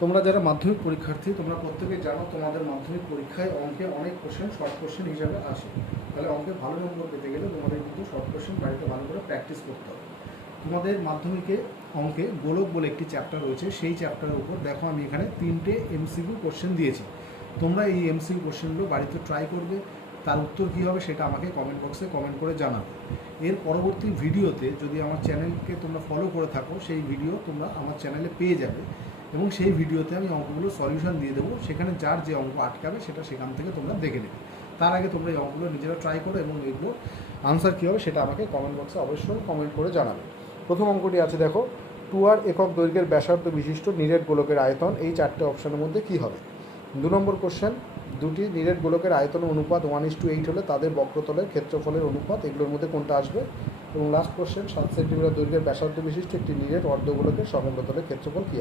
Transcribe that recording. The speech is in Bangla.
তোমরা যারা মাধ্যমিক পরীক্ষার্থী তোমরা প্রত্যেকেই জানো তোমাদের মাধ্যমিক পরীক্ষায় অঙ্কে অনেক কোশ্চেন শর্ট কোশ্চেন হিসাবে আসে। তাহলে অঙ্কে ভালো নম্বর পেতে গেলে তোমাদের কিন্তু শর্ট কোশ্চেন বাড়িতে ভালো করে প্র্যাকটিস করতে হবে। তোমাদের মাধ্যমিকে অঙ্কে গোলক বলে একটি চ্যাপ্টার রয়েছে, সেই চ্যাপ্টারের উপর দেখো আমি এখানে 3টে এমসিকিউ কোশ্চেন দিয়েছি। তোমরা এই এমসিকিউ কোশ্চেনগুলো বাড়িতে ট্রাই করবে, তার উত্তর কী হবে সেটা আমাকে কমেন্ট বক্সে কমেন্ট করে জানাবে। এর পরবর্তী ভিডিওতে যদি আমার চ্যানেলকে তোমরা ফলো করে থাকো সেই ভিডিও তোমরা আমার চ্যানেলে পেয়ে যাবে এবং সেই ভিডিওতে আমি অঙ্কগুলো সলিউশন দিয়ে দেবো। সেখানে যার যে অঙ্ক আটকাবে সেটা সেখান থেকে তোমরা দেখে নেবে। তার আগে তোমরা এই অঙ্কগুলো নিজেরা ট্রাই করো এবং এগুলো আনসার কী হবে সেটা আমাকে কমেন্ট বক্সে অবশ্যই কমেন্ট করে জানাবে। প্রথম অঙ্কটি আছে দেখো, 2r একক দৈর্ঘ্যের ব্যাসার্ধ বিশিষ্ট নিরেট গোলকের আয়তন এই 4টে অপশানের মধ্যে কী হবে। 2 নম্বর কোশ্চেন, দুটি নিরেট গোলকের আয়তন অনুপাত 1:8 হলে তাদের বক্রতলের ক্ষেত্রফলের অনুপাত এগুলোর মধ্যে কোনটা আসবে। এবং লাস্ট কোশ্চেন, 7 সেন্টিমিটার দৈর্ঘ্যের ব্যাসার্ধ বিশিষ্ট একটি নিরেট অর্ধগোলকের সমগ্রতলের ক্ষেত্রফল কী হবে।